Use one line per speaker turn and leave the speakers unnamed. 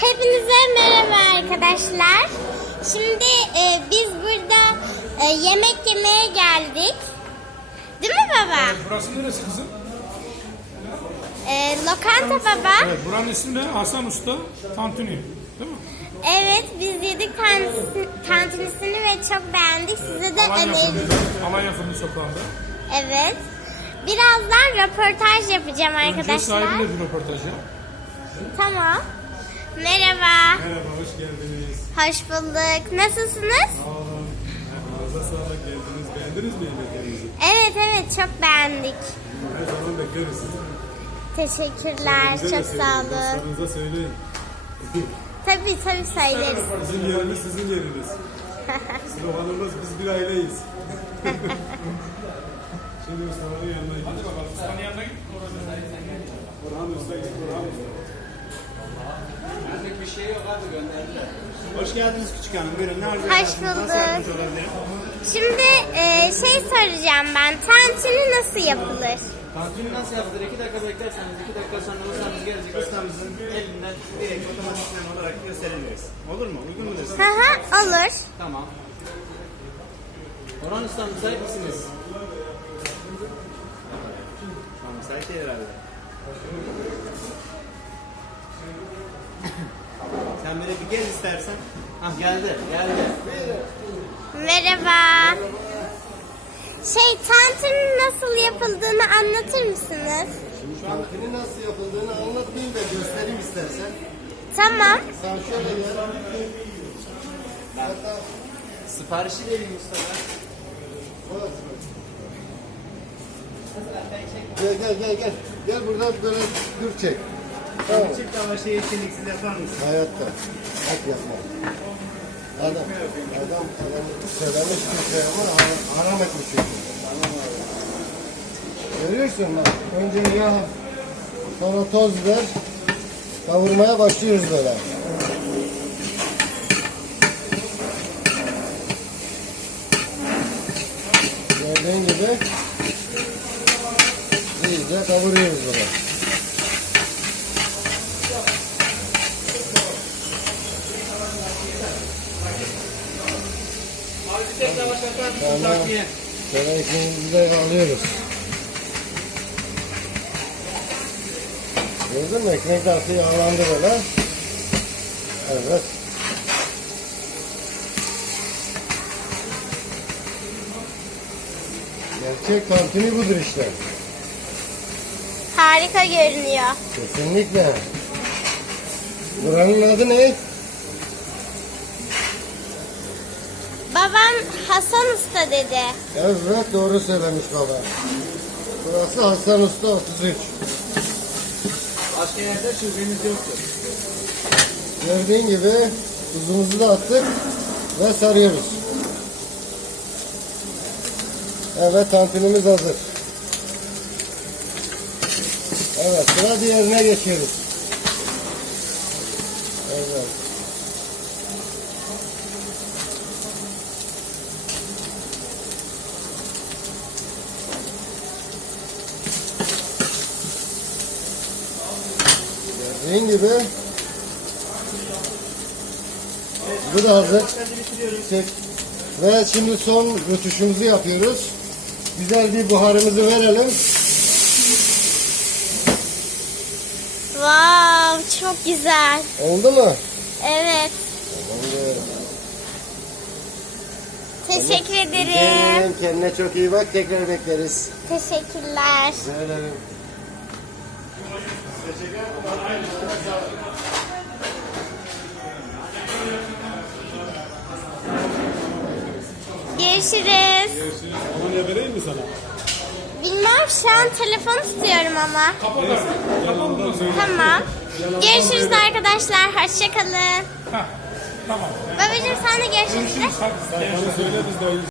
Hepinize merhaba arkadaşlar. Şimdi e, biz burada e, yemek yemeye geldik. Değil mi baba?
Burası neresi kızım?
E, lokanta baba.
Evet, buranın ismi de Hasan Usta Tantuni. Değil mi?
Evet biz yedik tantunisini ve çok beğendik. Size de
Alanya
öneririm.
Fırını, Alanya Fırını sokağında.
Evet. Birazdan röportaj yapacağım
Önce
arkadaşlar.
sahibiyle bir röportaj yap.
Tamam. Merhaba.
Merhaba, hoş geldiniz.
Hoş bulduk. Nasılsınız?
Sağ olun. Ağzına sağlık geldiniz. Beğendiniz mi yemeklerinizi?
Evet evet çok beğendik.
Her zaman bekleriz.
Teşekkürler.
Bize de
Çok
söyleyin,
sağ olun.
Dostlarınıza söyleyin.
Tabii tabii söyleriz.
Bizim yerimiz sizin yeriniz. Sloganımız biz bir aileyiz. Şimdi Mustafa'nın yanına gidiyoruz.
Hadi bakalım ustanın yanına git.
Orhan Usta git, Orhan Usta.
Hoş geldiniz küçük hanım. Buyurun ne arzu
Hoş
edersiniz? Nasıl
bulduk.
yardımcı olabilirim?
Şimdi e, şey soracağım ben. Tantuni nasıl yapılır?
Tantuni nasıl yapılır? İki dakika beklerseniz iki dakika sonra ustamız gelecek. Ustamızın elinden direkt otomatikman olarak gösteriliriz. Olur mu? Uygun mudur? size?
Hı hı olur.
Tamam. Orhan ustam müsait misiniz? Tamam müsait değil herhalde. Sen böyle bir gel istersen. Hah geldi, geldi.
Merhaba. Şey tantuni nasıl yapıldığını anlatır mısınız?
Tantuni nasıl yapıldığını anlatmayayım da göstereyim istersen.
Tamam.
Sen şöyle gel. Hatta
Siparişi vereyim Mustafa.
Gel gel gel gel. Gel buradan böyle dur çek. Tamam.
Çift tava şey yeşilliksiz yapar mısın?
Hayatta. Bak yapma. Adam, adam, adam söylemiş şey ama ha- haram etmiş çünkü. Görüyorsun bak. Önce yağ, sonra toz biber. Kavurmaya başlıyoruz böyle. Gördüğün gibi iyice kavuruyoruz bunu.
Takviye.
Şöyle ekmeğimizi alıyoruz. Gördün mü? Ekmek artık yağlandı böyle. Evet. Gerçek tantuni budur işte.
Harika görünüyor.
Kesinlikle. Buranın adı ne?
Babam Hasan Usta dedi.
Evet doğru söylemiş baba. Burası Hasan Usta 33.
Başka yerde şubemiz yoktur.
Gördüğün gibi tuzumuzu da attık ve sarıyoruz. Evet tantunimiz hazır. Evet sıra diğerine geçiyoruz. Evet. Gördüğün gibi bu da hazır. Ve şimdi son rötuşumuzu yapıyoruz. Güzel bir buharımızı verelim.
Wow çok güzel.
Oldu mu?
Evet.
Oldu.
Teşekkür ederim.
Ederim. Kendine çok iyi bak. Tekrar bekleriz.
Teşekkürler.
Rica ederim.
Görüşürüz.
Onu ne vereyim mi sana?
Bilmem şu an telefon istiyorum ama. Tamam. Görüşürüz arkadaşlar. Hoşçakalın.
Tamam.
Babacığım sen de görüşürüz. de.
Bana söyle biz de